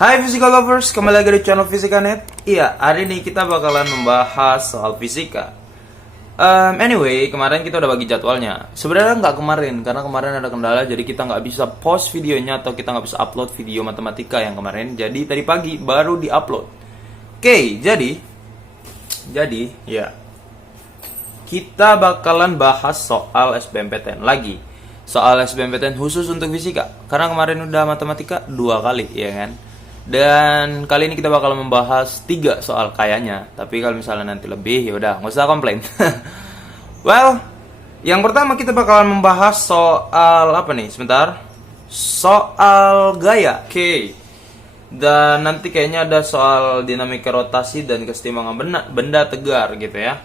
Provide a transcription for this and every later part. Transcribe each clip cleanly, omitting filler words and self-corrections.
Hai Physical Lovers, kembali lagi di channel Fisikanet. Iya, hari ini kita bakalan membahas soal fisika. Anyway, kemarin kita udah bagi jadwalnya. Sebenarnya nggak kemarin, karena kemarin ada kendala, jadi kita nggak bisa post videonya atau kita nggak bisa upload video matematika yang kemarin. Jadi tadi pagi baru diupload. Oke, jadi ya kita bakalan bahas soal SBMPTN lagi. Soal SBMPTN khusus untuk fisika. Karena kemarin udah matematika 2 kali, ya kan? Dan kali ini kita bakal membahas 3 soal kayaknya. Tapi kalau misalnya nanti lebih, ya udah nggak usah komplain. Well, yang pertama kita bakalan membahas soal apa nih? Sebentar. Soal gaya. Oke. Dan nanti kayaknya ada soal dinamika rotasi dan kesetimbangan benda tegar gitu ya.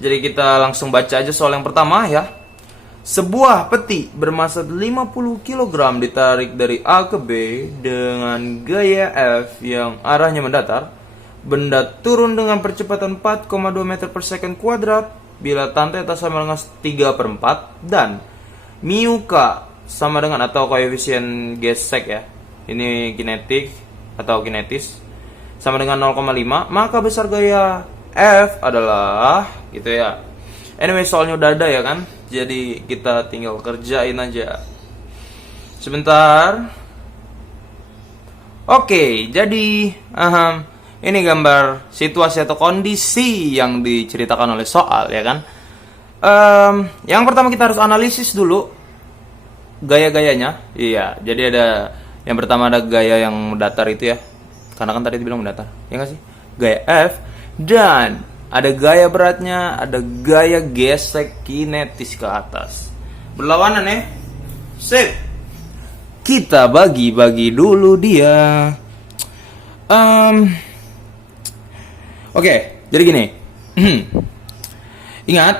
Jadi kita langsung baca aja soal yang pertama ya. Sebuah peti bermasa 50 kg ditarik dari A ke B dengan gaya F yang arahnya mendatar. Benda turun dengan percepatan 4,2 meter per second kuadrat bila tan theta sama dengan 3/4 dan mu k sama dengan atau koefisien gesek ya. Ini kinetik atau kinetis sama dengan 0,5, maka besar gaya F adalah gitu ya. Anyway, soalnya udah ada ya kan. Jadi kita tinggal kerjain aja. Sebentar. Oke, jadi ini gambar situasi atau kondisi yang diceritakan oleh soal ya kan. Yang pertama kita harus analisis dulu gaya-gayanya. Iya, jadi ada yang pertama ada gaya yang datar itu ya. Karena kan tadi dibilang mendatar, ya nggak sih? Gaya F dan ada gaya beratnya, ada gaya gesek kinetis ke atas. Berlawanan ya. Sip. Kita bagi-bagi dulu dia. Oke, jadi gini. Ingat,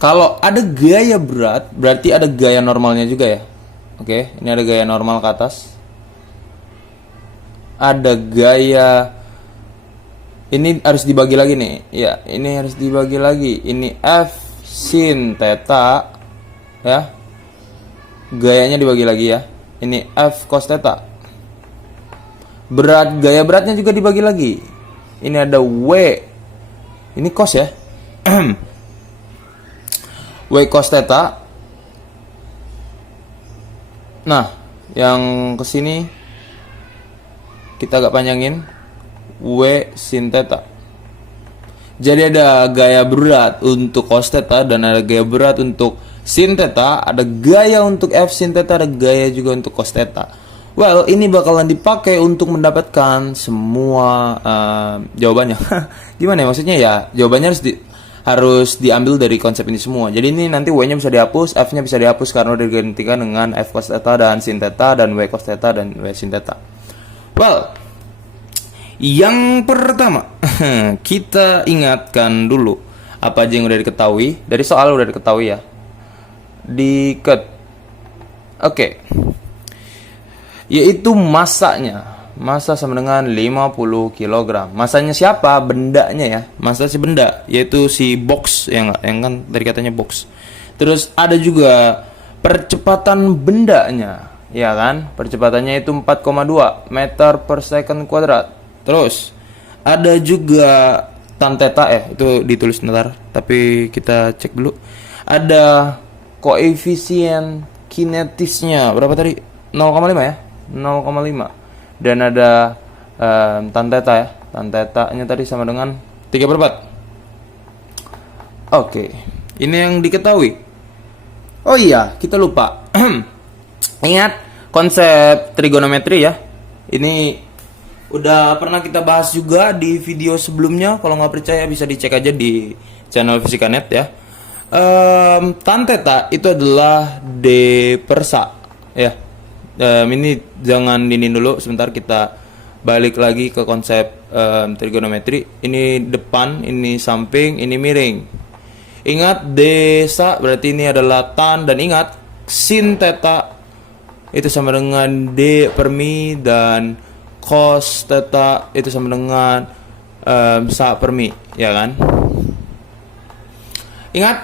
kalau ada gaya berat, berarti ada gaya normalnya juga ya. Oke, ini ada gaya normal ke atas. Ada gaya, ini harus dibagi lagi nih. Ya, ini harus dibagi lagi. Ini F sin theta ya. Gayanya dibagi lagi ya. Ini F cos theta. Gaya beratnya juga dibagi lagi. Ini ada W. Ini cos ya. W cos theta. Nah, yang kesini kita agak panjangin. W sin theta. Jadi ada gaya berat untuk cos theta dan ada gaya berat untuk sin theta, ada gaya untuk F sin theta, ada gaya juga untuk cos theta. Well, ini bakalan dipakai untuk mendapatkan semua jawabannya. Gimana ya maksudnya ya? Jawabannya harus diambil dari konsep ini semua. Jadi ini nanti W-nya bisa dihapus, F-nya bisa dihapus karena udah digantikan dengan F cos theta dan sin theta dan W cos theta dan W sin theta. Well, yang pertama, kita ingatkan dulu apa aja yang udah diketahui. Dari soal udah diketahui ya. Diket. Oke. Yaitu masanya. Massa sama dengan 50 kg. Masanya siapa? Bendanya ya. Massa si benda, yaitu si box yang kan tadi katanya box. Terus ada juga percepatan bendanya, ya kan? Percepatannya itu 4,2 meter per second kuadrat. Terus ada juga tan theta itu ditulis ntar, tapi kita cek dulu. Ada koefisien kinetisnya berapa tadi? 0,5 ya? 0,5. Dan ada tan theta ya. Tan theta-nya tadi sama dengan 3/4. Oke. Ini yang diketahui. Oh iya, kita lupa. Ingat konsep trigonometri ya. Ini udah pernah kita bahas juga di video sebelumnya. Kalau nggak percaya bisa dicek aja di channel Fisikanet ya. Tan theta itu adalah D per sa ya. Ini jangan dinin dulu, sebentar kita balik lagi ke konsep trigonometri. Ini depan, ini samping, ini miring. Ingat D sa berarti ini adalah tan, dan ingat sin theta itu sama dengan D per mi dan cos theta itu sama dengan sa per mi, ya kan? Ingat,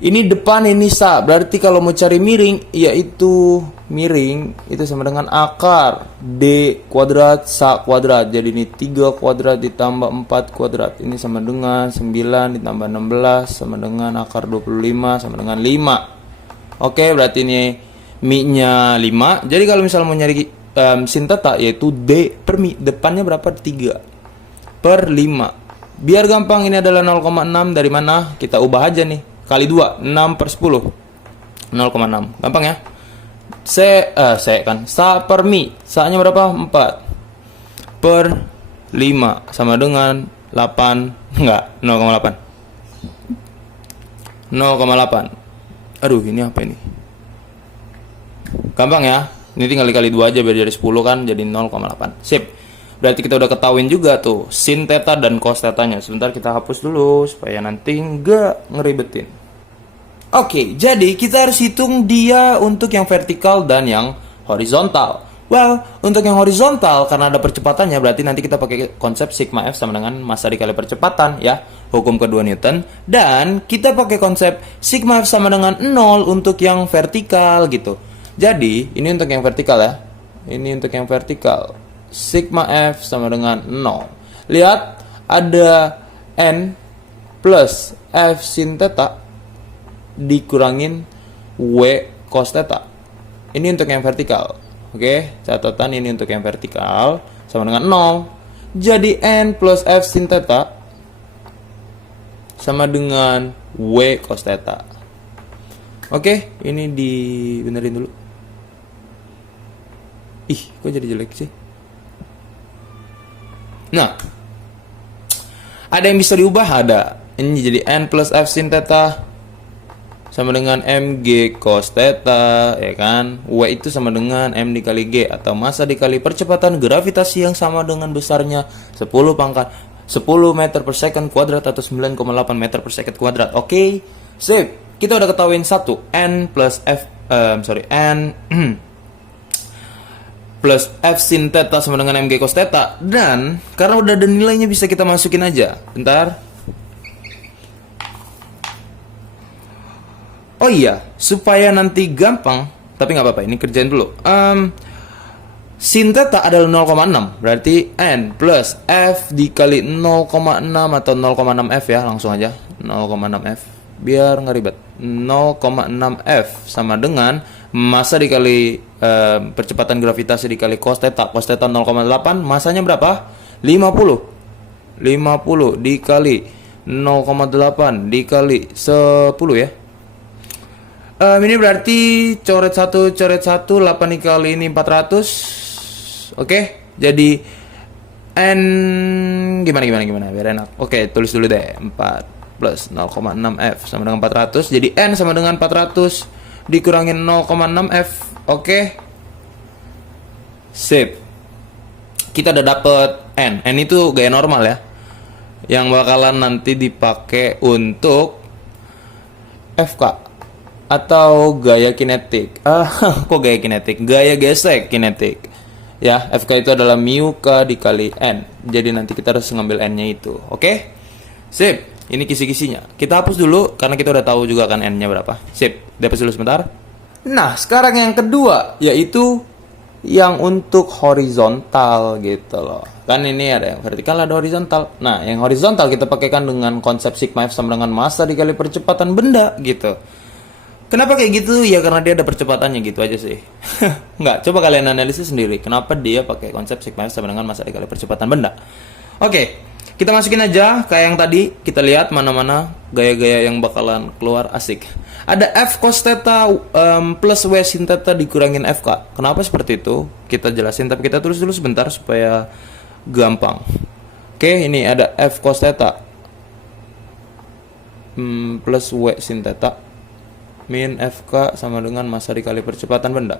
ini depan, ini sa. Berarti kalau mau cari miring, yaitu miring itu sama dengan akar D kuadrat sa kuadrat. Jadi ini 3 kuadrat ditambah 4 kuadrat. Ini sama dengan 9 ditambah 16 sama dengan akar 25 sama dengan 5. Oke, berarti ini Mi-nya 5. Jadi kalau misalnya mau nyari sin theta, yaitu D per Mi, depannya berapa? 3 per 5. Biar gampang, ini adalah 0,6. Dari mana? Kita ubah aja nih. Kali 2, 6 per 10. 0,6. Gampang ya? Sa per Mi. Sa-nya berapa? 4 per 5 sama dengan 8. Enggak, 0,8. 0,8. Aduh, ini apa ini? Gampang ya? Ini tinggal dikali 2 aja biar jadi 10 kan, jadi 0,8. Sip. Berarti kita udah ketahuin juga tuh sin theta dan cos theta-nya. Sebentar kita hapus dulu supaya nanti nggak ngeribetin. Oke, jadi kita harus hitung dia untuk yang vertikal dan yang horizontal. Well, untuk yang horizontal karena ada percepatannya, berarti nanti kita pakai konsep sigma F sama dengan massa dikali percepatan ya, hukum kedua Newton. Dan kita pakai konsep sigma F sama dengan 0 untuk yang vertikal gitu. Jadi, ini untuk yang vertikal ya. Ini untuk yang vertikal. Sigma F sama dengan 0. Lihat, ada N plus F sin theta dikurangin W cos theta. Ini untuk yang vertikal. Oke, catatan ini untuk yang vertikal sama dengan 0. Jadi N plus F sin theta sama dengan W cos theta. Oke, ini dibenerin dulu. Ih, kok jadi jelek sih? Nah, ada yang bisa diubah? Ada. Ini jadi N plus F sin theta sama dengan mg cos theta, ya kan? W itu sama dengan m dikali g atau massa dikali percepatan gravitasi yang sama dengan besarnya 10 meter per second kuadrat atau 9,8 meter per second kuadrat. Oke, sip. Kita udah ketahuin satu, N plus F, N plus F sin theta sama dengan mg cos theta. Dan karena udah ada nilainya bisa kita masukin aja. Bentar. Oh iya, supaya nanti gampang, tapi nggak apa-apa, ini kerjain dulu. Sin theta adalah 0,6, berarti N plus F dikali 0,6 atau 0,6 F ya, langsung aja 0,6 F, biar nggak ribet. 0,6 F sama dengan massa dikali percepatan gravitasi dikali cos theta. Cos theta 0,8, massanya berapa? 50 dikali 0,8 dikali 10 ya. Ini berarti coret 1, 8 dikali ini 400. Oke, jadi N gimana biar enak. Oke, tulis dulu deh. 4 plus 0,6 F sama dengan 400. Jadi N sama dengan 400 dikurangin 0,6 F. Oke. Sip. Kita udah dapet N. N itu gaya normal ya, yang bakalan nanti dipakai untuk FK atau gaya kinetik. Kok gaya kinetik? Gaya gesek kinetik. Ya, FK itu adalah mu K dikali N. Jadi nanti kita harus ngambil N-nya itu. Oke? Sip. Ini kisi-kisinya. Kita hapus dulu karena kita udah tahu juga kan N-nya berapa. Sip. Dihapus dulu sebentar. Nah, sekarang yang kedua yaitu yang untuk horizontal gitu loh. Kan ini ada yang vertikal, ada horizontal. Nah, yang horizontal kita pakaikan dengan konsep sigma F sama dengan massa dikali percepatan benda gitu. Kenapa kayak gitu? Ya karena dia ada percepatannya gitu aja sih. Enggak, coba kalian analisis sendiri. Kenapa dia pakai konsep sigma F sama dengan massa dikali percepatan benda. Oke, kita masukin aja kayak yang tadi. Kita lihat mana-mana gaya-gaya yang bakalan keluar asik. Ada F cos theta plus W sin theta dikurangin FK. Kenapa seperti itu? Kita jelasin, tapi kita tulis dulu sebentar supaya gampang. Oke, ini ada F cos theta plus W sin theta min FK sama dengan massa dikali percepatan benda.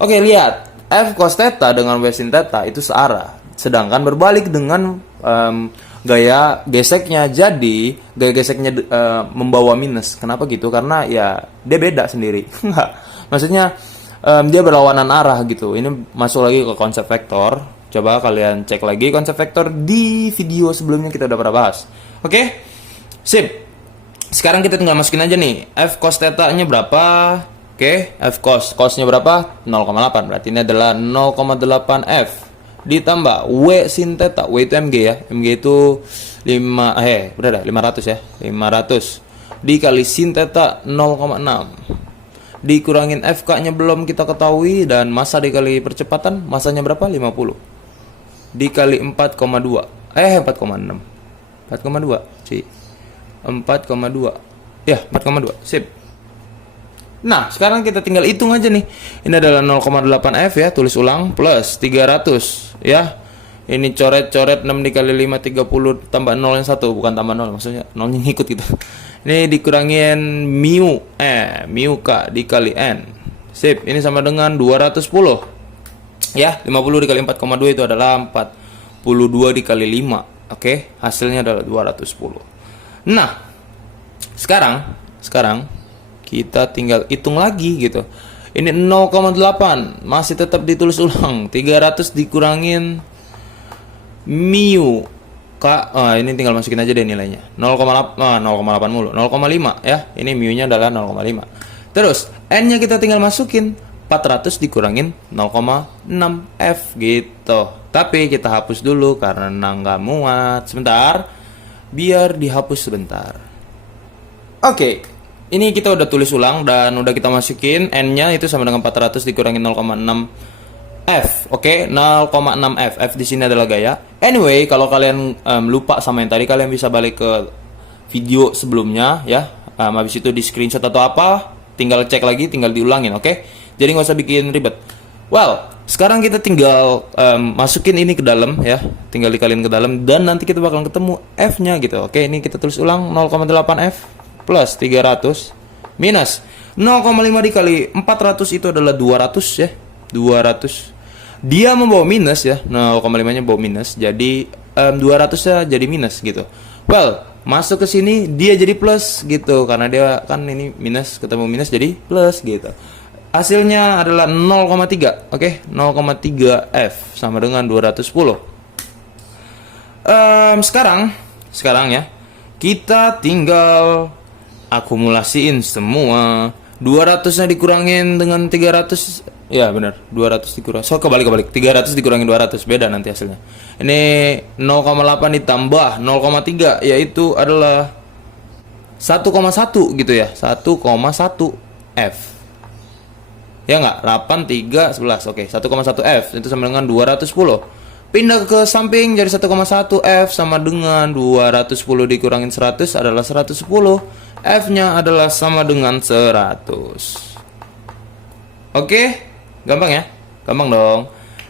Oke, lihat. F cos theta dengan W sin theta itu searah. Sedangkan berbalik dengan gaya geseknya. Jadi, gaya geseknya membawa minus. Kenapa gitu? Karena ya dia beda sendiri. Maksudnya dia berlawanan arah gitu. Ini masuk lagi ke konsep vektor. Coba kalian cek lagi konsep vektor di video sebelumnya kita udah pernah bahas. Oke? Sip. Sekarang kita tinggal masukin aja nih, F cos theta-nya berapa? Oke, F cos-nya berapa? 0,8, berarti ini adalah 0,8 F. Ditambah W sin theta, W itu MG ya. MG itu 5, udah dah, 500 ya. 500 dikali sin theta 0,6. Dikurangin FK-nya belum kita ketahui, dan massa dikali percepatan, massanya berapa? 50. Dikali 4,2. 4,6. 4,2, sih. 4,2. Ya, 4,2. Sip. Nah, sekarang kita tinggal hitung aja nih. Ini adalah 0,8 F ya, tulis ulang, plus 300 ya. Ini coret-coret 6 dikali 5 30 tambah 0 yang 1, bukan tambah 0, maksudnya 0 yang ikut gitu. Ini dikurangin mu K dikali N. Sip, ini sama dengan 210. Ya, 50 dikali 4,2 itu adalah 42 dikali 5. Oke, hasilnya adalah 210. Nah, sekarang kita tinggal hitung lagi gitu. Ini 0,8 masih tetap ditulis ulang. 300 dikurangin mu K. Ini tinggal masukin aja deh nilainya. 0,8 mulu. 0,5 ya. Ini mu-nya adalah 0,5. Terus N-nya kita tinggal masukin. 400 dikurangin 0,6 F gitu. Tapi kita hapus dulu karena nggak muat. Sebentar. Biar dihapus sebentar. Oke, ini kita udah tulis ulang dan udah kita masukin N-nya itu sama dengan 400 dikurangin 0,6 F. Oke, 0,6 F. F di sini adalah gaya. Anyway, kalau kalian lupa sama yang tadi, kalian bisa balik ke video sebelumnya ya. Habis itu di screenshot atau apa, tinggal cek lagi, tinggal diulangin, oke? Jadi nggak usah bikin ribet. Well, sekarang kita tinggal masukin ini ke dalam ya, tinggal dikaliin ke dalam, dan nanti kita bakal ketemu F-nya gitu. Oke, ini kita tulis ulang, 0,8 F plus 300 minus 0,5 dikali 400 itu adalah 200 ya. 200. Dia membawa minus ya, 0,5-nya bawa minus, jadi 200-nya jadi minus gitu. Well, masuk ke sini dia jadi plus gitu, karena dia kan ini minus ketemu minus jadi plus gitu. Hasilnya adalah 0,3. Oke, 0,3 F sama dengan 210. Sekarang ya, kita tinggal akumulasiin semua. 200-nya dikurangin dengan 300. Ya benar, 200 dikurang. So kebalik. 300 dikurangin 200, beda nanti hasilnya. Ini 0,8 ditambah 0,3 yaitu adalah 1,1 gitu ya. 1,1 F. Ya enggak? 8 3 11. Oke, 1,1 F itu sama dengan 210. Pindah ke samping jadi 1,1 F sama dengan 210 dikurangin 100 adalah 110. F-nya adalah sama dengan 100. Oke? Gampang ya? Gampang dong.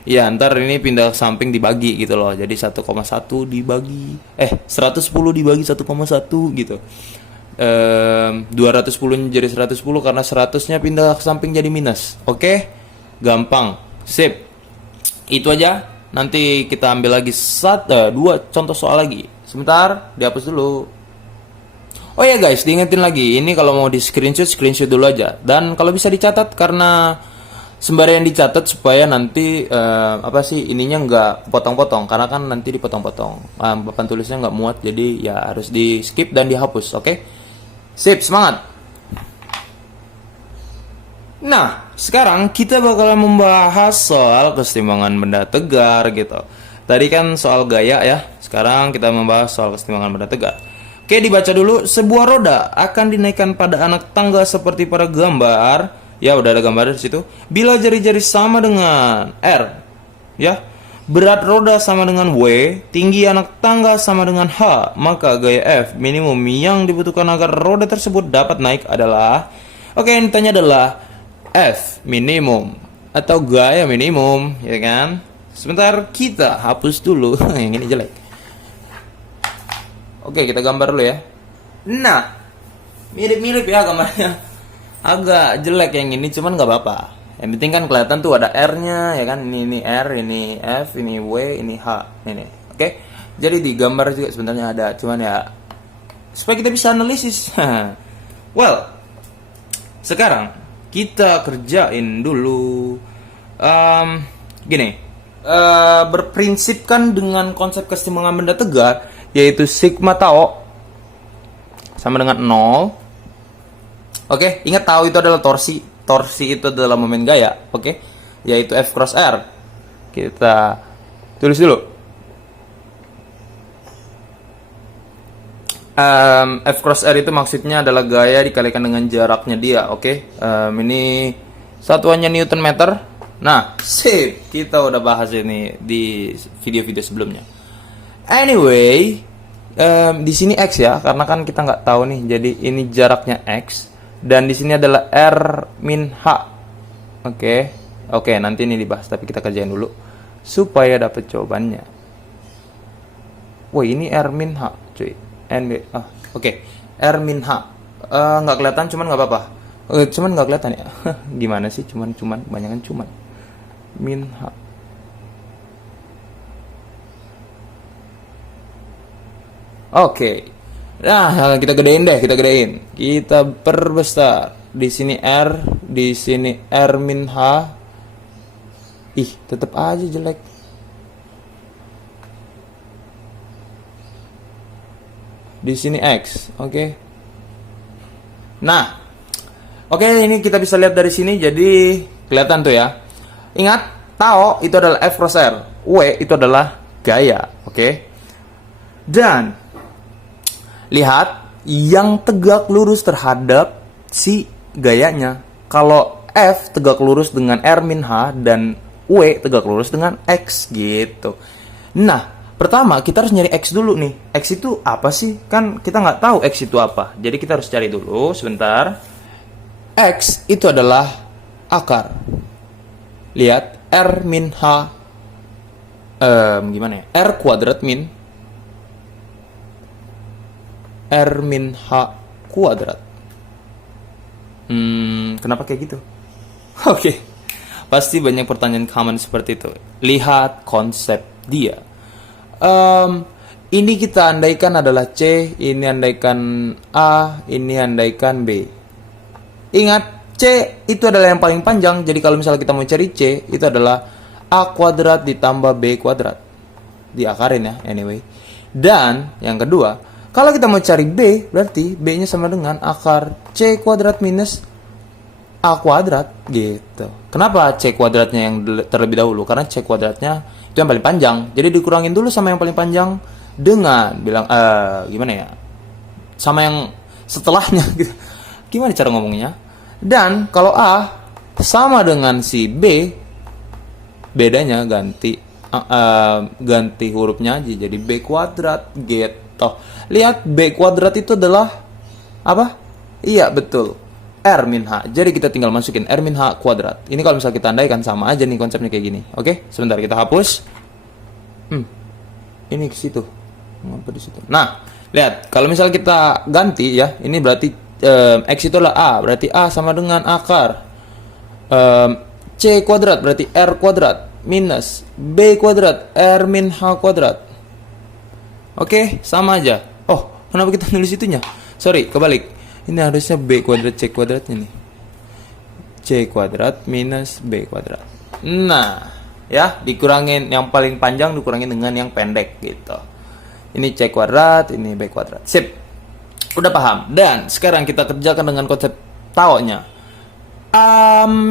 Ya, ntar ini pindah ke samping dibagi gitu loh. Jadi 1,1 dibagi 110 dibagi 1,1 gitu. 210 jadi 110 karena 100-nya pindah ke samping jadi minus. Oke? Gampang. Sip. Itu aja. Nanti kita ambil lagi 2 contoh soal lagi. Sebentar, dihapus dulu. Oh ya guys, diingetin lagi. Ini kalau mau di screenshot dulu aja. Dan kalau bisa dicatat karena sembari yang dicatat supaya nanti ininya nggak potong-potong, karena kan nanti dipotong-potong. Papan tulisnya nggak muat, jadi ya harus di skip dan dihapus. Oke? Sip, semangat. Nah, sekarang kita bakalan membahas soal kesetimbangan benda tegar gitu. Tadi kan soal gaya ya. Sekarang kita membahas soal kesetimbangan benda tegar. Oke, dibaca dulu. Sebuah roda akan dinaikkan pada anak tangga seperti pada gambar. Ya, udah ada gambar di situ. Bila jari-jari sama dengan R, ya. Berat roda sama dengan W, tinggi anak tangga sama dengan H, maka gaya F minimum yang dibutuhkan agar roda tersebut dapat naik adalah, yang ditanya adalah F minimum atau gaya minimum, ya kan? Sebentar, kita hapus dulu yang ini jelek. Oke, kita gambar dulu ya. Nah, mirip-mirip ya gambarnya. Agak jelek yang ini, cuman nggak apa-apa. Yang penting kan kelihatan tuh ada R-nya, ya kan? Ini R, ini F, ini W, ini H, ini. Oke, jadi di gambar juga sebenarnya ada, cuman ya supaya kita bisa analisis. Well, sekarang kita kerjain dulu. Berprinsipkan dengan konsep kesetimbangan benda tegar, yaitu sigma tau sama dengan 0. Oke, ingat tahu itu adalah torsi. Torsi itu adalah momen gaya, oke? Yaitu F cross R. Kita tulis dulu. F cross R itu maksudnya adalah gaya dikalikan dengan jaraknya dia, oke? Ini satuannya Newton meter. Nah, sip, kita udah bahas ini di video-video sebelumnya. Anyway, di sini X ya, karena kan kita nggak tahu nih. Jadi ini jaraknya X dan di sini adalah R min H. Oke, nanti ini dibahas, tapi kita kerjain dulu supaya dapat jawabannya. Wah, ini R min H, cuy. Oke, R min H. Nggak kelihatan, cuman nggak apa-apa. Cuman nggak kelihatan ya. Gimana sih? Cuman, kebanyakan cuman. Min H. Oke. Nah, kita gedein deh, kita perbesar. Di sini R, di sini R min H. Ih, tetap aja jelek. Di sini X, oke. Nah, oke, ini kita bisa lihat dari sini, jadi kelihatan tuh ya. Ingat, tau itu adalah F cross R, W itu adalah gaya, oke. Dan lihat yang tegak lurus terhadap si gayanya. Kalau F tegak lurus dengan R min H dan W tegak lurus dengan X gitu. Nah, pertama kita harus nyari X dulu nih. X itu apa sih? Kan kita nggak tahu X itu apa. Jadi kita harus cari dulu sebentar. X itu adalah akar. Lihat, R min H gimana ya? R kuadrat min R min H kuadrat. Kenapa kayak gitu? Oke. Pasti banyak pertanyaan common seperti itu. Lihat konsep dia. Ini kita andaikan adalah C, ini andaikan A, ini andaikan B. Ingat, C itu adalah yang paling panjang. Jadi kalau misalnya kita mau cari C, itu adalah A kuadrat ditambah B kuadrat. Diakarin ya, anyway. Dan yang kedua, kalau kita mau cari B, berarti B-nya sama dengan akar C kuadrat minus A kuadrat gitu. Kenapa C kuadratnya yang terlebih dahulu? Karena C kuadratnya itu yang paling panjang. Jadi dikurangin dulu sama yang paling panjang dengan bilang gimana ya? Sama yang setelahnya gitu. Gimana cara ngomongnya? Dan kalau A sama dengan si B, bedanya ganti hurufnya aja jadi B kuadrat gitu. Lihat, B kuadrat itu adalah apa? Iya, betul. R min H. Jadi kita tinggal masukin R min H kuadrat. Ini kalau misalnya kita andaikan sama aja nih konsepnya kayak gini. Oke, sebentar kita hapus. Ini ke situ. Ngapa di situ? Nah, lihat, kalau misalnya kita ganti ya, ini berarti X itu adalah A, berarti A sama dengan akar C kuadrat berarti R kuadrat minus B kuadrat R min H kuadrat. Oke, sama aja. Oh, kenapa kita nulis itunya? Sorry, kebalik. Ini harusnya B kuadrat C kuadratnya nih. C kuadrat minus B kuadrat. Nah, ya, dikurangin yang paling panjang dikurangin dengan yang pendek gitu. Ini C kuadrat, ini B kuadrat. Sip. Udah paham. Dan sekarang kita kerjakan dengan konsep taunya.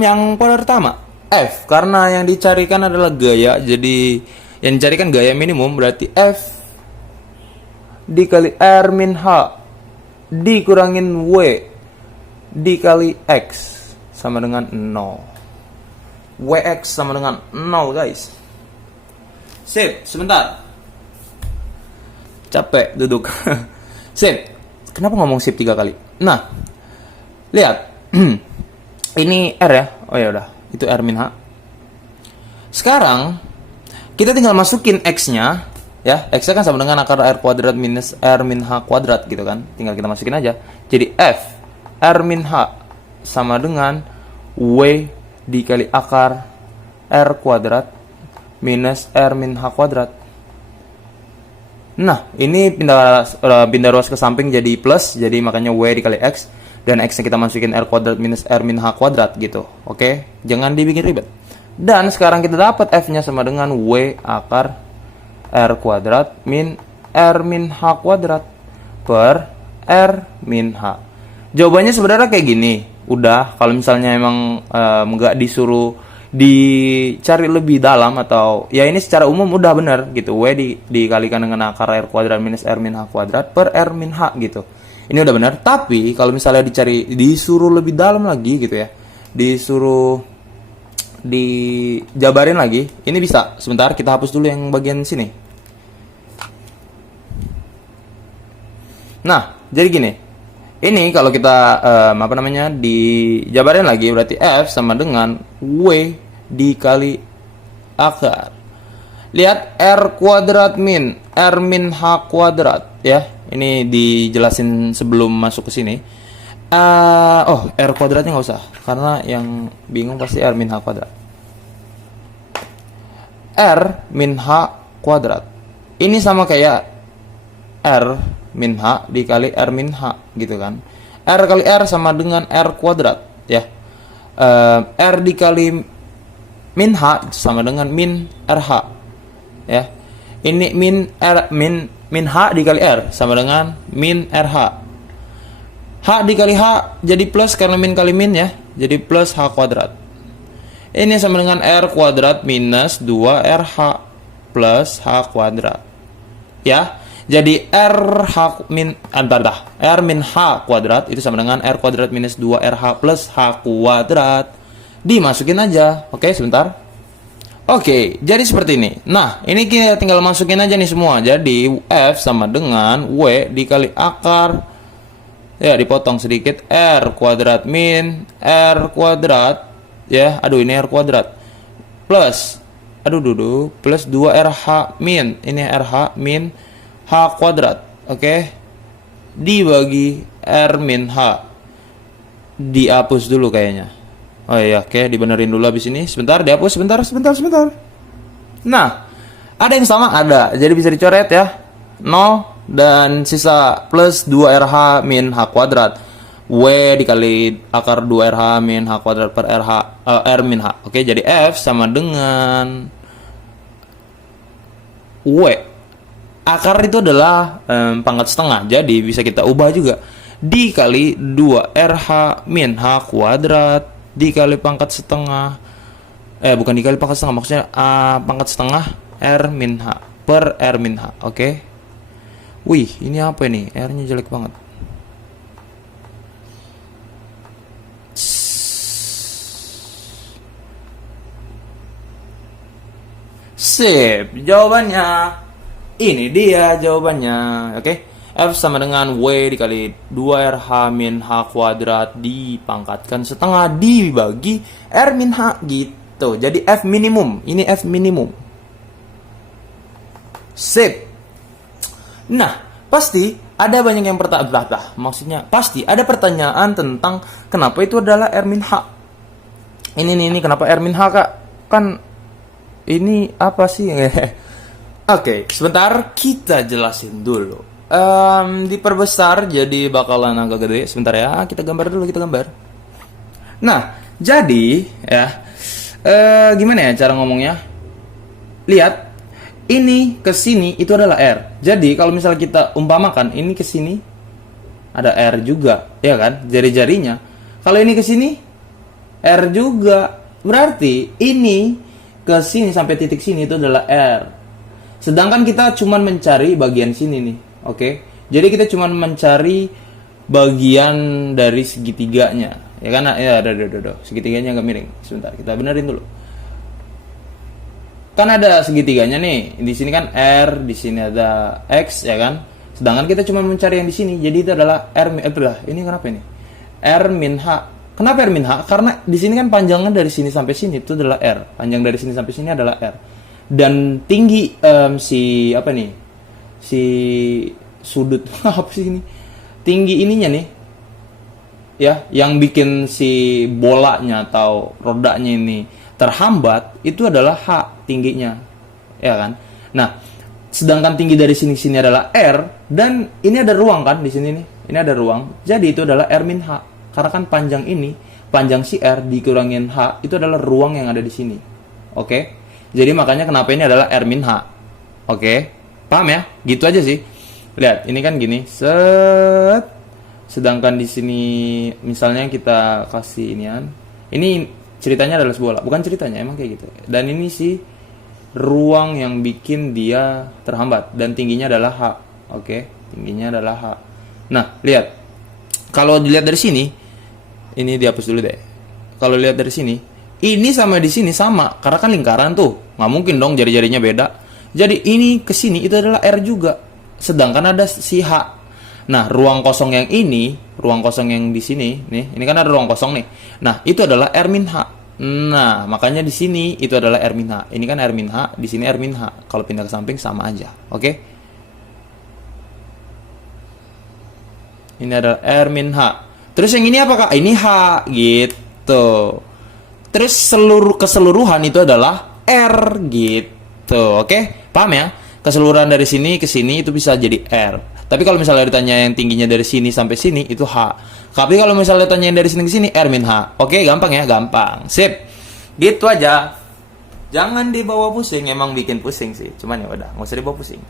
Yang pertama, F. Karena yang dicarikan adalah gaya, jadi yang dicarikan gaya minimum berarti F dikali R min H dikurangin W dikali X sama dengan 0. WX sama dengan 0, guys. Sip, sebentar. Capek duduk. Sip. Kenapa ngomong sip 3 kali? Nah, lihat. Ini R ya. Oh ya udah, itu R min H. Sekarang kita tinggal masukin X-nya. Ya, X-nya kan sama dengan akar R kuadrat minus R min H kuadrat gitu kan. Tinggal kita masukin aja. Jadi F R min H sama dengan W dikali akar R kuadrat minus R min H kuadrat. Nah, ini pindah ruas ke samping jadi plus, jadi makanya W dikali X. Dan X-nya kita masukin R kuadrat minus R min H kuadrat gitu. Oke, jangan dibikin ribet. Dan sekarang kita dapat F-nya sama dengan W akar R kuadrat min R min H kuadrat per R min H. Jawabannya sebenarnya kayak gini. Udah, kalau misalnya emang nggak disuruh dicari lebih dalam atau ya ini secara umum udah bener gitu. W dikalikan dengan akar R kuadrat minus R min H kuadrat per R min H gitu. Ini udah bener. Tapi kalau misalnya disuruh lebih dalam lagi gitu ya, disuruh dijabarin lagi, ini bisa. Sebentar, kita hapus dulu yang bagian sini. Nah, jadi gini. Ini kalau kita dijabarin lagi berarti F sama dengan W dikali akar. Lihat R kuadrat min R min H kuadrat ya. Ini dijelasin sebelum masuk ke sini. R kuadratnya nggak usah karena yang bingung pasti R min H kuadrat. R min H kuadrat. Ini sama kayak R min H dikali R min H gitu kan. R kali R sama dengan R kuadrat ya. R dikali min H sama dengan min RH ya. Ini min H dikali R sama dengan min RH. H dikali H jadi plus karena min kali min ya. Jadi plus H kuadrat. Ini sama dengan R kuadrat minus 2RH plus H kuadrat ya. Jadi R min H kuadrat itu sama dengan R kuadrat minus 2RH plus H kuadrat. Dimasukin aja. Oke, sebentar. Oke, jadi seperti ini. Nah, ini kita tinggal masukin aja nih semua. Jadi F sama dengan W dikali akar. Ya, dipotong sedikit. R kuadrat min R kuadrat. Ya, aduh ini R kuadrat. Plus, plus 2RH min. Ini RH min H kuadrat, oke? Dibagi R min H. Dihapus dulu kayaknya. Oh iya, oke, dibenerin dulu habis ini. Sebentar, dihapus, sebentar. Nah, ada yang sama? Ada. Jadi bisa dicoret ya. 0 dan sisa plus 2RH min H kuadrat. W dikali akar 2RH min H kuadrat per R min H. Oke, jadi F sama dengan W. Akar itu adalah pangkat setengah, jadi bisa kita ubah juga. Dikali 2RH min H kuadrat dikali pangkat setengah. Bukan dikali pangkat setengah, maksudnya pangkat setengah R min H per R min H. Oke. Wih, ini apa ini? R-nya jelek banget. Sip, jawabannya. Ini dia jawabannya, oke? F sama dengan W dikali 2RH min H kuadrat dipangkatkan setengah dibagi R min H gitu. Jadi F minimum, ini F minimum. Sip. Nah, pasti ada banyak yang pasti ada pertanyaan tentang kenapa itu adalah R min H. Ini kenapa R min H, Kak? Kan ini apa sih? Oke, sebentar kita jelasin dulu. Diperbesar jadi bakalan agak gede. Sebentar ya, kita gambar dulu, Nah, jadi ya, gimana ya cara ngomongnya? Lihat, ini ke sini itu adalah R. Jadi kalau misalnya kita umpamakan ini ke sini ada R juga, ya kan? Jari-jarinya. Kalau ini ke sini R juga. Berarti ini ke sini sampai titik sini itu adalah R. Sedangkan kita cuma mencari bagian sini nih, oke? Jadi kita cuma mencari bagian dari segitiganya, ya kan? Ya, segitiganya agak miring. Sebentar, kita benerin dulu. Kan ada segitiganya nih. Di sini kan R, di sini ada X, ya kan? Sedangkan kita cuma mencari yang di sini. Jadi itu adalah R. Ini kenapa ini? R min H. Kenapa R min H? Karena di sini kan panjangnya dari sini sampai sini itu adalah R. Panjang dari sini sampai sini adalah R. Dan tinggi si sudut apa sih ini? Tinggi ininya nih. Ya, yang bikin si bolanya atau rodanya ini terhambat itu adalah H tingginya. Ya kan? Nah, sedangkan tinggi dari sini ke sini adalah R dan ini ada ruang kan di sini nih. Ini ada ruang. Jadi itu adalah R min H. Karena kan panjang ini, panjang si R dikurangin H itu adalah ruang yang ada di sini. Oke? Jadi makanya kenapa ini adalah R min H. Oke? Paham ya? Gitu aja sih. Lihat, ini kan gini. Set. Sedangkan di sini misalnya kita kasih inian. Ini ceritanya adalah sebuah bola. Bukan ceritanya, emang kayak gitu. Dan ini sih ruang yang bikin dia terhambat dan tingginya adalah H. Oke, tingginya adalah H. Nah, lihat. Kalau dilihat dari sini, ini dihapus dulu deh. Kalau lihat dari sini, ini sama di sini sama, karena kan lingkaran tuh. Nggak mungkin dong jari-jarinya beda. Jadi ini ke sini itu adalah R juga. Sedangkan ada si H. Nah, ruang kosong yang ini, ruang kosong yang di sini, nih, ini kan ada ruang kosong nih. Nah, itu adalah R min H. Nah, makanya di sini itu adalah R min H. Ini kan R min H, di sini R min H. Kalau pindah ke samping sama aja. Oke? Ini adalah R min H. Terus yang ini apa, Kak? Ini H gitu. Terus keseluruhan itu adalah R gitu. Oke? Paham ya? Keseluruhan dari sini ke sini itu bisa jadi R. Tapi kalau misalnya ditanya yang tingginya dari sini sampai sini itu H. Tapi kalau misalnya ditanya yang dari sini ke sini R min H. Oke, gampang ya? Gampang. Sip. Gitu aja. Jangan dibawa pusing, emang bikin pusing sih. Cuman ya udah, nggak usah dibawa pusing.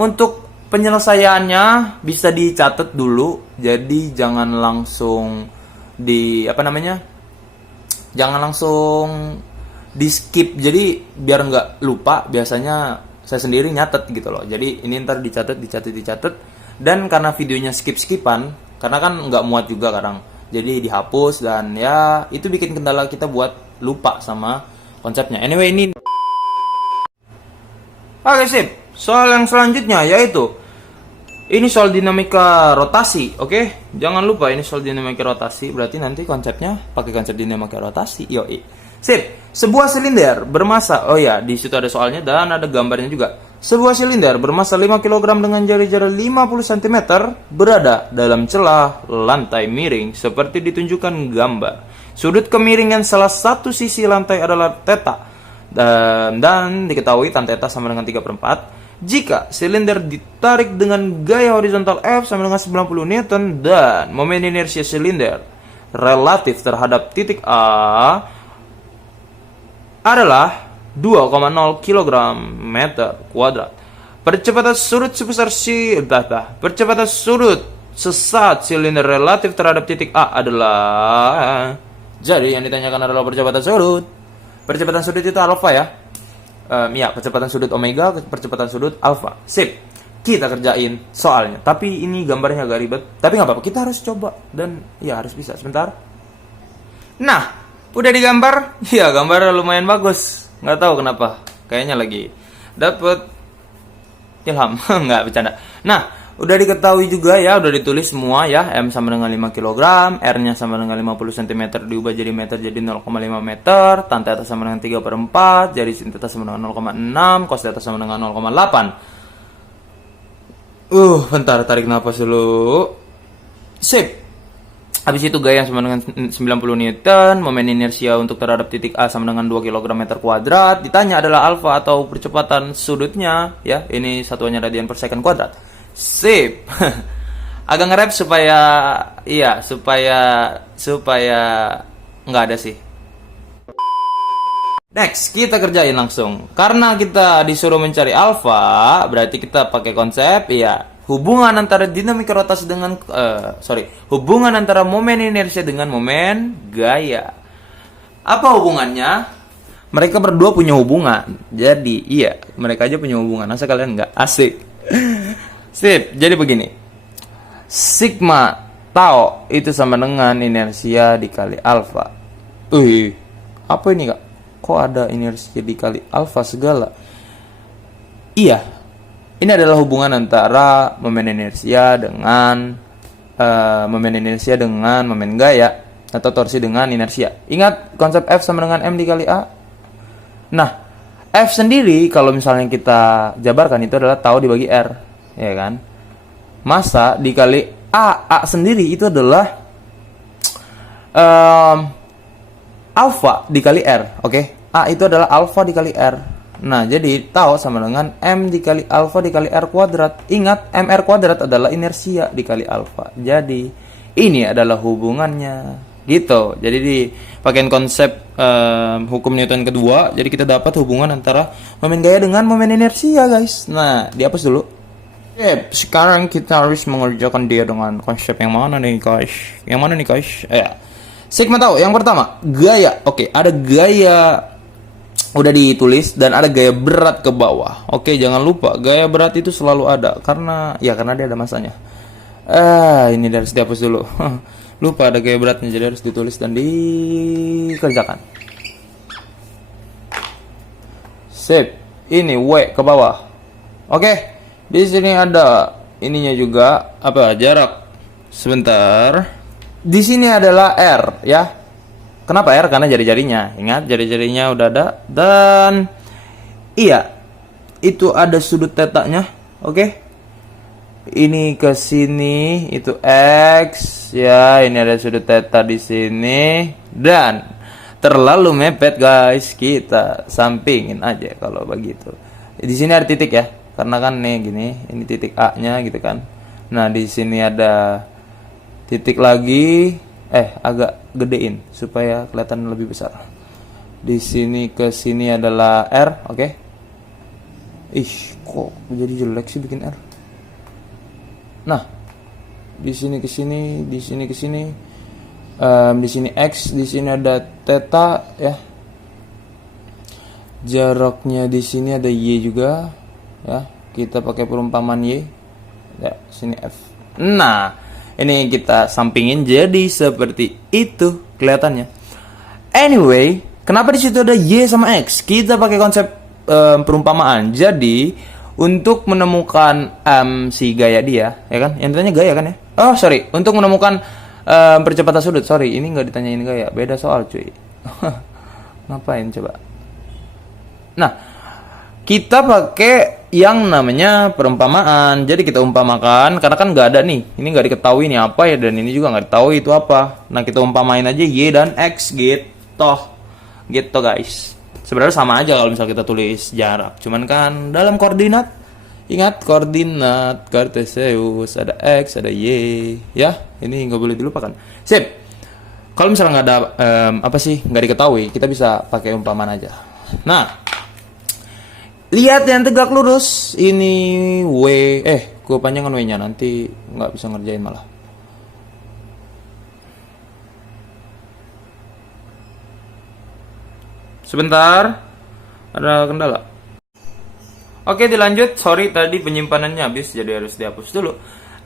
Untuk penyelesaiannya bisa dicatat dulu. Jadi jangan langsung jangan langsung di skip. Jadi biar nggak lupa, biasanya saya sendiri nyatet gitu loh. Jadi ini ntar dicatat. Dan karena videonya skip-skipan, karena kan nggak muat juga kadang, jadi dihapus. Dan ya itu bikin kendala kita buat lupa sama konsepnya. Anyway, ini oke, sip. Soal yang selanjutnya yaitu ini soal dinamika rotasi. Oke, jangan lupa ini soal dinamika rotasi. Berarti nanti konsepnya pakai konsep dinamika rotasi. Yoi. Sip, sebuah silinder bermasa, oh ya, di situ ada soalnya dan ada gambarnya juga. Sebuah silinder bermasa 5 kg dengan jari-jari 50 cm berada dalam celah lantai miring seperti ditunjukkan gambar. Sudut kemiringan salah satu sisi lantai adalah theta. Dan diketahui tan theta sama dengan 3/4. Jika silinder ditarik dengan gaya horizontal F sama dengan 90 Newton dan momen inersia silinder relatif terhadap titik A adalah 2,0 kg meter kuadrat. Percepatan sudut sesat silinder relatif terhadap titik A adalah, jadi yang ditanyakan adalah percepatan sudut. Percepatan sudut itu alfa ya. Ya, percepatan sudut omega, percepatan sudut alfa. Sip. Kita kerjain soalnya. Tapi ini gambarnya agak ribet. Tapi nggak apa-apa, kita harus coba dan ya harus bisa. Sebentar. Nah, udah digambar? Ya, gambarnya lumayan bagus. Nggak tahu kenapa. Kayaknya lagi dapet ilham. Nggak bercanda. Nah, udah diketahui juga ya, udah ditulis semua ya. M sama dengan 5 kg, R-nya sama dengan 50 cm diubah jadi meter jadi 0,5 meter, tan theta sama dengan 3/4, jadi sin theta sama dengan 0,6, cos theta sama dengan 0,8. Bentar, tarik nafas dulu. Sip. Habis itu gaya sama dengan 90 Newton, momen inersia untuk terhadap titik A sama dengan 2 kg meter kuadrat. Ditanya adalah alfa atau percepatan sudutnya, ya. Ini satuannya radian per second kuadrat. Sip. Agak nge-rap supaya nggak ada sih. Next, kita kerjain langsung. Karena kita disuruh mencari alfa, berarti kita pakai konsep hubungan antara dinamika rotasi dengan hubungan antara momen inersia dengan momen gaya. Apa hubungannya? Mereka berdua punya hubungan. Jadi, mereka aja punya hubungan. Masa kalian nggak? Asik. Sip, jadi begini. Sigma tau itu sama dengan inersia dikali alfa. Apa ini, Kak? Kok ada inersia dikali alfa segala? Iya, ini adalah hubungan antara momen inersia dengan momen gaya atau torsi dengan inersia. Ingat konsep F sama dengan M dikali A. Nah, F sendiri kalau misalnya kita jabarkan itu adalah tau dibagi R, ya kan? Massa dikali A sendiri itu adalah alfa dikali R, oke? A itu adalah alfa dikali R. Nah, jadi tau sama dengan M dikali alfa dikali R kuadrat. Ingat, MR kuadrat adalah inersia dikali alfa. Jadi, ini adalah hubungannya. Gitu. Jadi, dipakai konsep hukum Newton kedua. Jadi, kita dapat hubungan antara momen gaya dengan momen inersia, guys. Nah, dihapus dulu. Sekarang kita harus mengerjakan dia dengan konsep yang mana nih guys? Yang mana nih guys? Sigma tahu. Yang pertama, gaya. Oke, ada gaya udah ditulis dan ada gaya berat ke bawah. Oke, jangan lupa gaya berat itu selalu ada karena dia ada masanya. Ini harus dihapus dulu. Lupa ada gaya beratnya, jadi harus ditulis dan dikerjakan. Sip. Ini W ke bawah. Oke. Di sini ada ininya juga, apa? Jarak. Sebentar. Di sini adalah R ya. Kenapa R? Karena jari-jarinya. Ingat, jari-jarinya udah ada. Dan iya, itu ada sudut tetanya. Oke. Ini ke sini, itu X ya. Ini ada sudut theta di sini. Dan terlalu mepet guys, kita sampingin aja kalau begitu. Di sini ada titik ya. Karena kan nih gini, ini titik A-nya gitu kan. Nah, di sini ada titik lagi. Agak gedein supaya kelihatan lebih besar. Di sini ke sini adalah R, oke. Kok jadi jelek sih bikin R. Nah, di sini ke sini, di sini ke sini. Di sini X, di sini ada theta ya. Jaraknya di sini ada Y juga ya. Kita pakai perumpamaan Y. Ya, sini F. Nah, ini kita sampingin jadi seperti itu kelihatannya. Anyway, kenapa di situ ada Y sama X? Kita pakai konsep perumpamaan. Jadi untuk menemukan si gaya dia, ya kan? Yang ditanya gaya kan ya? Oh sorry, untuk menemukan percepatan sudut. Sorry, ini nggak ditanyain gaya, beda soal cuy. Ngapain coba? Nah, kita pakai yang namanya perumpamaan. Jadi kita umpamakan, karena kan nggak ada nih, ini nggak diketahui nih apa ya, dan ini juga nggak diketahui itu apa. Nah, kita umpamain aja Y dan X gitu guys. Sebenarnya sama aja kalau misal kita tulis jarak, cuman kan dalam koordinat. Ingat koordinat Kartesius, ada X, ada Y ya, ini nggak boleh dilupakan. Sip. Kalau misalnya nggak ada nggak diketahui, kita bisa pakai umpamaan aja. Nah, lihat yang tegak lurus, ini W, gue panjangkan W-nya, nanti nggak bisa ngerjain malah. Sebentar, ada kendala. Oke, dilanjut. Sorry, tadi penyimpanannya habis, jadi harus dihapus dulu.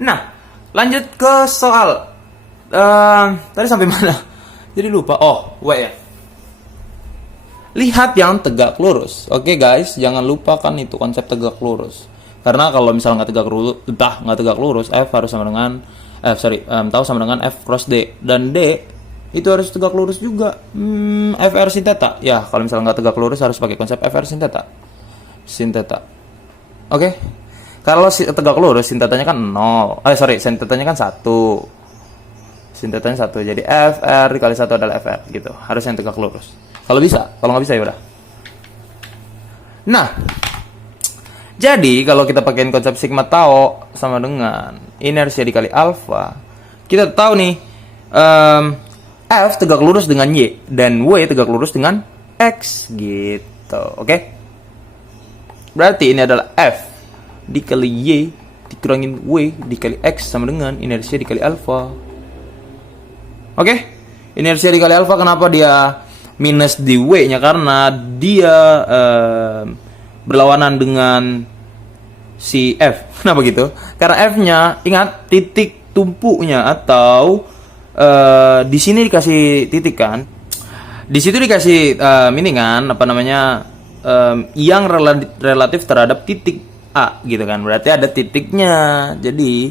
Nah, lanjut ke soal. Tadi sampai mana? Jadi lupa. Oh, W ya. Lihat yang tegak lurus. Oke guys, jangan lupakan itu konsep tegak lurus. Karena kalau misalnya nggak tegak lurus, F harus sama dengan tahu sama dengan F cross D, dan D itu harus tegak lurus juga. FR sin theta. Ya, kalau misalnya nggak tegak lurus harus pakai konsep FR sin theta. Sin theta. Oke. Kalau tegak lurus sin tetanya kan 0. Sin tetanya kan 1. Sin tetanya 1. Jadi FR dikali 1 adalah FR gitu. Harus yang tegak lurus. Kalau bisa, kalau nggak bisa ya udah. Nah, jadi kalau kita pakein konsep sigma tau sama dengan inersia dikali alfa, kita tahu nih F tegak lurus dengan Y dan W tegak lurus dengan X gitu, oke? Berarti ini adalah F dikali Y dikurangin W dikali X sama dengan inersia dikali alfa. Oke? Inersia dikali alfa, kenapa dia minus di W-nya? Karena dia berlawanan dengan si F. Kenapa gitu? Karena F-nya, ingat, titik tumpunya atau di sini dikasih titik kan? Di situ dikasih ini kan, yang relatif terhadap titik A gitu kan. Berarti ada titiknya. Jadi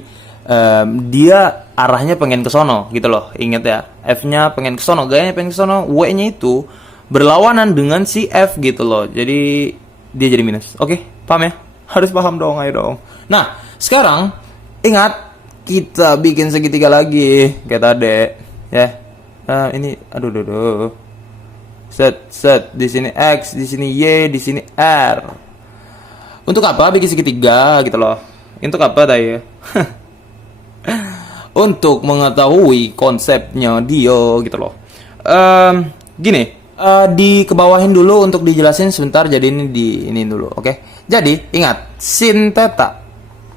dia arahnya pengen ke sono gitu loh. Ingat ya, F-nya pengen ke sono, gayanya pengen ke sono, W-nya itu berlawanan dengan si F gitu loh. Jadi dia jadi minus. Oke, paham ya? Harus paham dong, ayo dong. Nah, sekarang ingat, kita bikin segitiga lagi kayak tadi ya. Ini aduh. Set di sini X, di sini Y, di sini R. Untuk apa bikin segitiga gitu loh? Untuk apa tadi ya? Untuk mengetahui konsepnya dia gitu loh. Gini, dikebawahin dulu untuk dijelasin sebentar. Jadi ini dulu, oke? Jadi ingat sin theta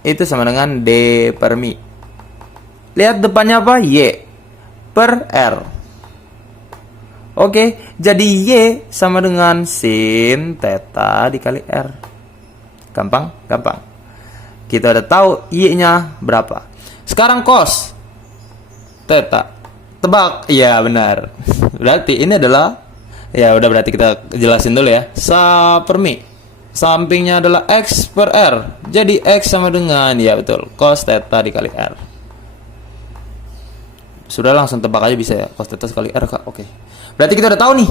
itu sama dengan D per Mi. Lihat depannya apa? Y per R. Oke, jadi Y sama dengan sin theta dikali R. Gampang? Gampang. Kita udah tahu Y-nya berapa. Sekarang cos theta. Tebak. Iya, benar. Berarti ini adalah, ya udah, berarti kita jelasin dulu ya. Sa per Mi. Sampingnya adalah X per R. Jadi X sama dengan, ya betul, cos theta dikali R. Sudah, langsung tebak aja bisa ya. Cos theta sekali R, Kak. Oke. Berarti kita udah tahu nih.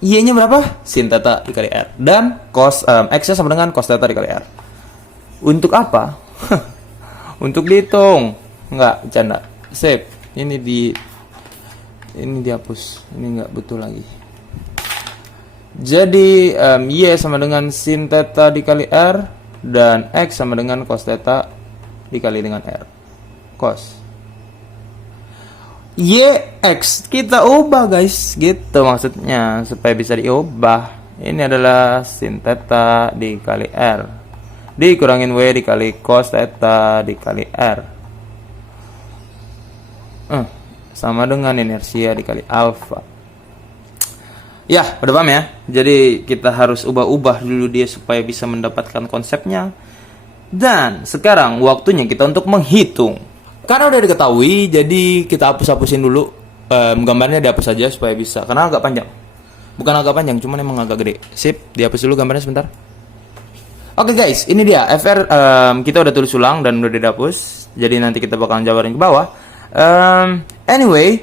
Y-nya berapa? Sin theta dikali R. Dan cos X-nya sama dengan cos theta dikali R. Untuk apa? Untuk dihitung. Enggak, bercanda. Sip. Ini dihapus. Ini enggak betul lagi. Jadi Y sama dengan sin theta dikali R dan X sama dengan cos theta dikali dengan R. Cos Y X kita ubah, guys, gitu maksudnya, supaya bisa diubah. Ini adalah sin theta dikali R dikurangin W dikali cos theta dikali R, sama dengan inersia dikali alfa. Ya, udah paham ya? Jadi kita harus ubah-ubah dulu dia supaya bisa mendapatkan konsepnya. Dan sekarang waktunya kita untuk menghitung. Karena udah diketahui, jadi kita hapus-hapusin dulu. Gambarnya dihapus saja supaya bisa, karena agak panjang. Bukan agak panjang, cuman emang agak gede. Sip, dihapus dulu gambarnya sebentar. Oke guys, ini dia FR, kita udah tulis ulang dan udah dihapus. Jadi nanti kita bakalan jabarin ke bawah. Anyway,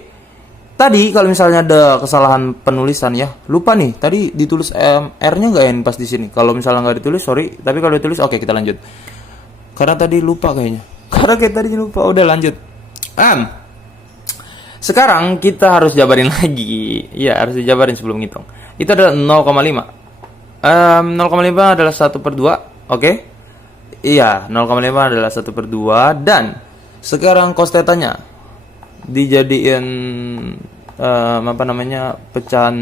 tadi kalau misalnya ada kesalahan penulisan ya, lupa nih, tadi ditulis R-nya nggak ya pas di sini. Kalau misalnya nggak ditulis, sorry. Tapi kalau ditulis, oke, kita lanjut. Karena tadi lupa kayaknya. Karena kayak tadi lupa, udah lanjut. Sekarang kita harus jabarin lagi. Iya, harus dijabarin sebelum ngitung. Itu adalah 0,5. 0,5 adalah 1/2, oke? Iya, 0,5 adalah 1/2. Dan sekarang cos theta-nya dijadiin pecahan.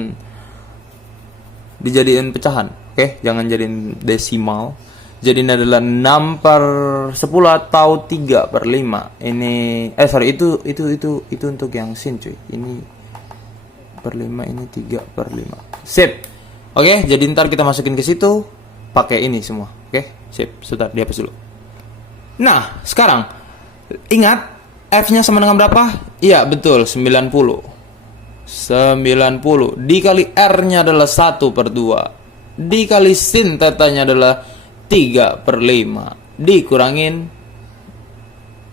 Dijadiin pecahan, oke? Jangan jadiin desimal. Jadi ini adalah 6/10 atau 3/5. Ini itu untuk yang sin, cuy. Ini per 5, ini 3/5. Sip. Oke, jadi ntar kita masukin ke situ pakai ini semua. Oke, sip. Sudah, dihapus dulu. Nah, sekarang ingat F-nya sama dengan berapa? Iya, betul, 90. 90 dikali R-nya adalah 1/2. Dikali sin theta-nya adalah 3/5 dikurangin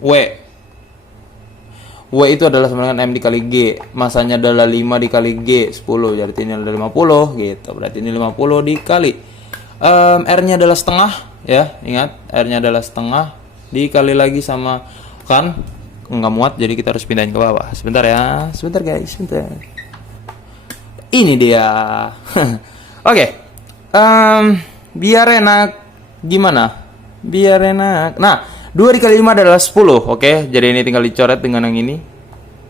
W. W itu adalah sama dengan M dikali G. Masanya adalah 5 dikali G 10. Jadi ini adalah 50 gitu. Berarti ini 50 dikali R-nya adalah setengah ya. Ingat, R-nya adalah setengah dikali lagi sama, kan nggak muat, jadi kita harus pindahin ke bawah. Sebentar ya. Sebentar guys, sebentar. Ini dia. Oke. Biar enak gimana? Biar enak. Nah, 2 dikali 5 adalah 10, oke? Jadi ini tinggal dicoret dengan yang ini.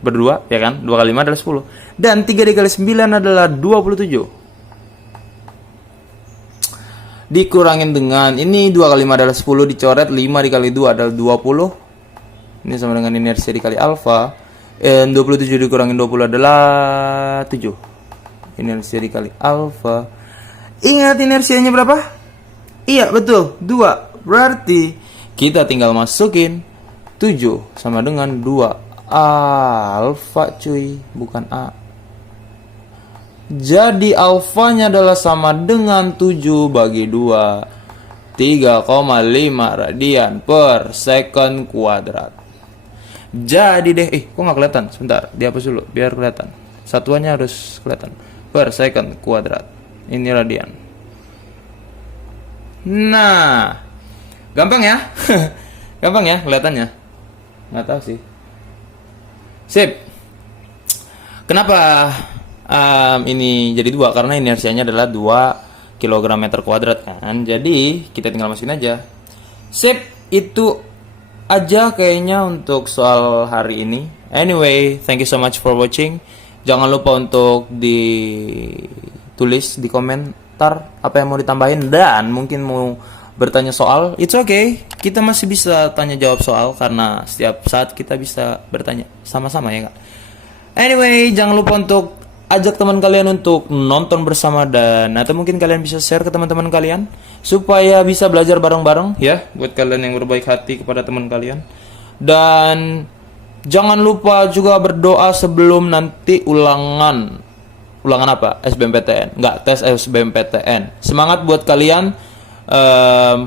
Berdua, ya kan? 2 kali 5 adalah 10. Dan 3 dikali 9 adalah 27. Dikurangin dengan, ini 2 kali 5 adalah 10, dicoret, 5 dikali 2 adalah 20. Ini sama dengan inersia dikali alfa. 27 dikurangin 20 adalah 7. Inersia dikali alfa. Ingat inersianya berapa? Iya, betul, 2. Berarti kita tinggal masukin 7 sama dengan 2 alfa, cuy, bukan A. Jadi alfanya adalah sama dengan 7 bagi 2, 3,5 radian per second kuadrat. Jadi deh, kok nggak kelihatan? Sebentar, dihapus dulu biar kelihatan. Satuannya harus kelihatan. Per second kuadrat. Ini radian. Nah, gampang ya? Gampang ya kelihatannya? Nggak tahu sih. Sip. Kenapa ini jadi 2? Karena inersianya adalah 2 kg meter kuadrat kan. Jadi kita tinggal masukin aja. Sip, itu aja kayaknya untuk soal hari ini. Anyway, thank you so much for watching. Jangan lupa untuk ditulis di komentar apa yang mau ditambahin, dan mungkin mau bertanya soal, it's okay. Kita masih bisa tanya jawab soal karena setiap saat kita bisa bertanya sama-sama ya kak. Anyway, jangan lupa untuk ajak teman kalian untuk nonton bersama dan atau mungkin kalian bisa share ke teman-teman kalian supaya bisa belajar bareng-bareng ya buat kalian yang berbaik hati kepada teman kalian. Dan jangan lupa juga berdoa sebelum nanti ulangan apa? SBMPTN. Enggak, tes SBMPTN. Semangat buat kalian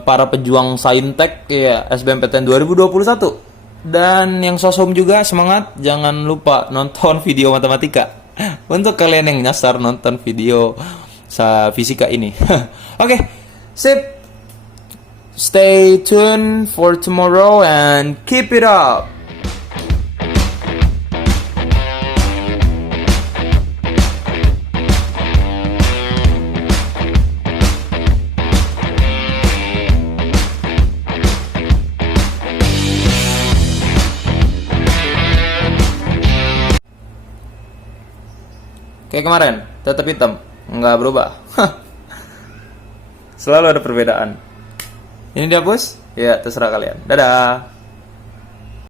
para pejuang saintek ya SBMPTN 2021. Dan yang sosum juga semangat, jangan lupa nonton video matematika. Untuk kalian yang nyasar nonton video fisika ini. Oke, sip. Stay tuned for tomorrow and keep it up. Kayak kemarin, tetap hitam, nggak berubah. Selalu ada perbedaan. Ini dihapus? Ya, terserah kalian. Dadah.